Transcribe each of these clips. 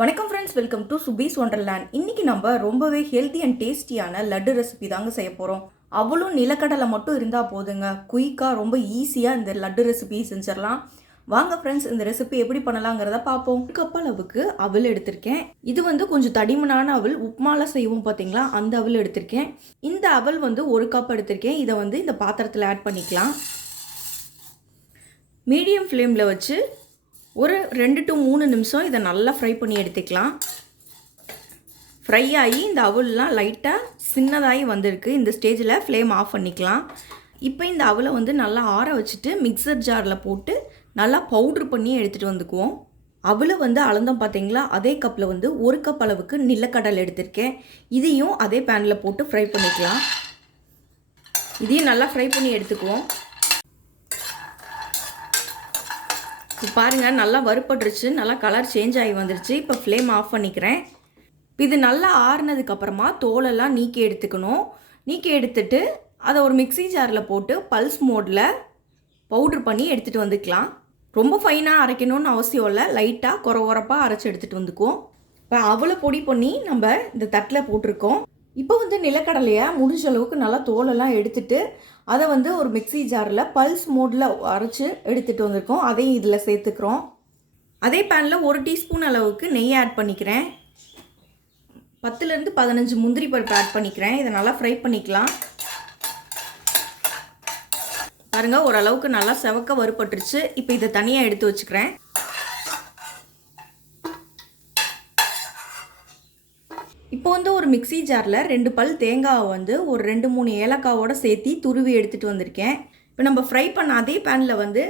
வணக்கம் friends welcome to Subi's wonderland இன்னைக்கு நம்ம ரொம்பவே ஹெல்த்தி அண்ட் டேஸ்டியான லட்டு ரெசிபி தாங்க செய்ய போகிறோம் அவ்வளோ நிலக்கடலை மட்டும் இருந்தால் போதுங்க. குயிக்காக ரொம்ப ஈஸியாக இந்த லட்டு ரெசிபி செஞ்சிடலாம். வாங்க ஃப்ரெண்ட்ஸ் இந்த ரெசிபி எப்படி பண்ணலாங்கிறத பார்ப்போம். கப் அளவுக்கு அவல் எடுத்திருக்கேன். இது வந்து கொஞ்சம் தடிமனான அவல். உப்மால செய்வோம் பார்த்தீங்களா அந்த அவல் எடுத்திருக்கேன். இந்த அவல் வந்து ஒரு கப் எடுத்திருக்கேன். இதை வந்து இந்த பாத்திரத்தில் ஆட் பண்ணிக்கலாம். மீடியம் ஃப்ளேமில் வச்சு ஒரு ரெண்டு டு மூணு நிமிஷம் இதை நல்லா ஃப்ரை பண்ணி எடுத்துக்கலாம். ஃப்ரை ஆகி இந்த அவல்லாம் லைட்டாக சின்னதாகி வந்திருக்கு. இந்த ஸ்டேஜில் ஃப்ளேம் ஆஃப் பண்ணிக்கலாம். இப்போ இந்த அவலை வந்து நல்லா ஆற வச்சுட்டு மிக்சர் ஜாரில் போட்டு நல்லா பவுட்ரு பண்ணி எடுத்துகிட்டு வந்துக்குவோம். அவளை வந்து அளந்தோம் பார்த்தீங்களா அதே கப்பில் வந்து ஒரு கப் அளவுக்கு நிலக்கடலை எடுத்திருக்கேன். இதையும் அதே பேனில் போட்டு ஃப்ரை பண்ணிக்கலாம். இதையும் நல்லா ஃப்ரை பண்ணி எடுத்துக்குவோம் இப்போ பாருங்கள் நல்லா வறுப்பட்டுருச்சு நல்லா கலர் சேஞ்ச் ஆகி வந்துருச்சு. இப்போ ஃப்ளேம் ஆஃப் பண்ணிக்கிறேன். இது நல்லா ஆறுனதுக்கப்புறமா தோலெல்லாம் நீக்கி எடுத்துக்கணும். நீக்கி எடுத்துட்டு அதை ஒரு மிக்ஸி ஜாரில் போட்டு பல்ஸ் மோடில் பவுட்ரு பண்ணி எடுத்துகிட்டு வந்துக்கலாம். ரொம்ப ஃபைனாக அரைக்கணும்னு அவசியம் இல்லை. லைட்டாக குறை குறப்பாக அரைச்சி எடுத்துகிட்டு வந்துக்குவோம். இப்போ அவ்வளோ பொடி பண்ணி நம்ம இந்த தட்டில் போட்டிருக்கோம். இப்போ வந்து நிலக்கடலையை முடிஞ்ச அளவுக்கு நல்லா தோலெல்லாம் எடுத்துட்டு அதை வந்து ஒரு மிக்ஸி ஜாரில் பல்ஸ் மோடில் அரைச்சி எடுத்துகிட்டு வந்திருக்கோம். அதையும் இதில் சேர்த்துக்கிறோம். அதே பேனில் ஒரு டீஸ்பூன் அளவுக்கு நெய் ஆட் பண்ணிக்கிறேன். பத்துலேருந்து பதினஞ்சு முந்திரி பருப்பு ஆட் பண்ணிக்கிறேன். இதை நல்லா ஃப்ரை பண்ணிக்கலாம். பாருங்கள் ஓரளவுக்கு நல்லா செவக்க வறுபட்டுருச்சு. இப்போ இதை தனியாக எடுத்து வச்சுக்கிறேன். இப்போ வந்து ஒரு மிக்ஸி ஜாரில் ரெண்டு பல் தேங்காவை வந்து ஒரு ரெண்டு மூணு ஏலக்காவோட சேர்த்து துருவி எடுத்துகிட்டு வந்திருக்கேன். இப்போ நம்ம ஃப்ரை பண்ண அதே பேனில் வந்து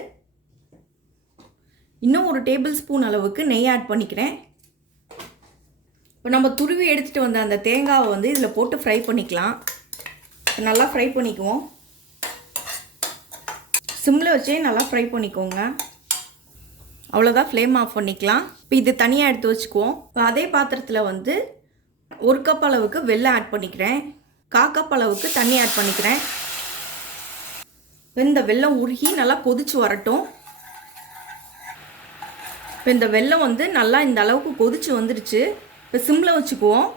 இன்னும் ஒரு டேபிள் ஸ்பூன் அளவுக்கு நெய் ஆட் பண்ணிக்கிறேன். இப்போ நம்ம துருவி எடுத்துகிட்டு வந்த அந்த தேங்காவை வந்து இதில் போட்டு ஃப்ரை பண்ணிக்கலாம். இப்போ நல்லா ஃப்ரை பண்ணிக்குவோம். சிம்மில் வச்சே நல்லா ஃப்ரை பண்ணிக்கோங்க. அவ்வளோதான் ஃப்ளேம் ஆஃப் பண்ணிக்கலாம். இப்போ இது தனியாக எடுத்து வச்சுக்குவோம். இப்போ அதே பாத்திரத்தில் வந்து ஒரு கப் அளவுக்கு வெள்ளம் ஆட் பண்ணிக்கிறேன். கா கப் அளவுக்கு தண்ணி ஆட் பண்ணிக்கிறேன். இந்த வெள்ளம் உருகி நல்லா கொதிச்சு வரட்டும். இப்போ இந்த வெள்ளம் வந்து நல்லா இந்த அளவுக்கு கொதிச்சு வந்துடுச்சு இப்போ சிம்மில் வச்சுக்குவோம்.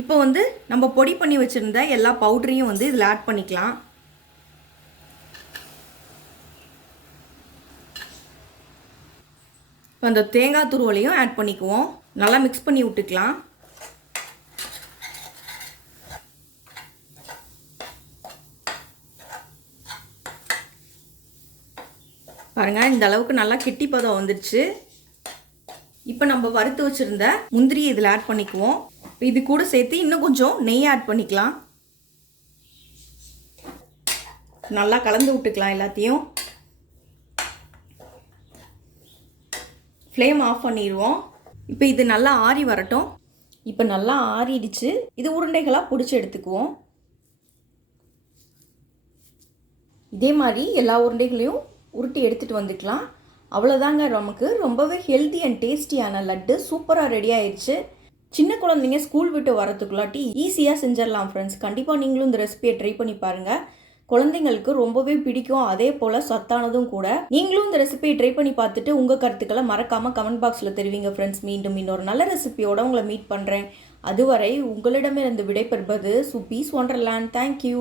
இப்போ வந்து நம்ம பொடி பண்ணி வச்சுருந்த எல்லா பவுடரையும் வந்து இதில் ஆட் பண்ணிக்கலாம். இப்போ அந்த தேங்காய் துருவலையும் ஆட் பண்ணிக்குவோம். நல்லா மிக்ஸ் பண்ணி விட்டுக்கலாம். பாருங்கள் இந்த அளவுக்கு நல்லா கிட்டி பதம் வந்துடுச்சு இப்போ நம்ம வறுத்து வச்சுருந்த முந்திரி இதில் ஆட் பண்ணிக்குவோம். இது கூட சேர்த்து இன்னும் கொஞ்சம் நெய் ஆட் பண்ணிக்கலாம். நல்லா கலந்து விட்டுக்கலாம் எல்லாத்தையும். ஃப்ளேம் ஆஃப் பண்ணிடுவோம் இப்போ இது நல்லா ஆறி வரட்டும். இப்போ நல்லா ஆறிடுச்சு. இது உருண்டைகளாக பிடிச்சி எடுத்துக்குவோம். இதே மாதிரி எல்லா உருண்டைகளையும் உருட்டி எடுத்துகிட்டு வந்துக்கலாம். அவ்வளோதாங்க நமக்கு. ரொம்பவே ஹெல்த்தி அண்ட் டேஸ்டியான லட்டு. சூப்பராக ரெடி ஆயிடுச்சு சின்ன குழந்தைங்க ஸ்கூல் விட்டு வரதுக்குள்ளாட்டி ஈஸியாக செஞ்சிடலாம் ஃப்ரெண்ட்ஸ் கண்டிப்பாக நீங்களும் இந்த ரெசிபியை ட்ரை பண்ணி பாருங்கள் குழந்தைங்களுக்கு ரொம்பவே பிடிக்கும். அதே போல் சத்தானதும் கூட. நீங்களும் இந்த ரெசிபியை ட்ரை பண்ணி பார்த்துட்டு உங்கள் கருத்துக்களை மறக்காமல் கமெண்ட் பாக்ஸில் தெரிவிங்க ஃப்ரெண்ட்ஸ் மீண்டும் இன்னொரு நல்ல ரெசிபியோட உங்களை மீட் பண்ணுறேன் அதுவரை உங்களிடமிருந்து விடைபெறுவது சுப்பீஸ் ஒண்டர்லேண்ட் தேங்க்யூ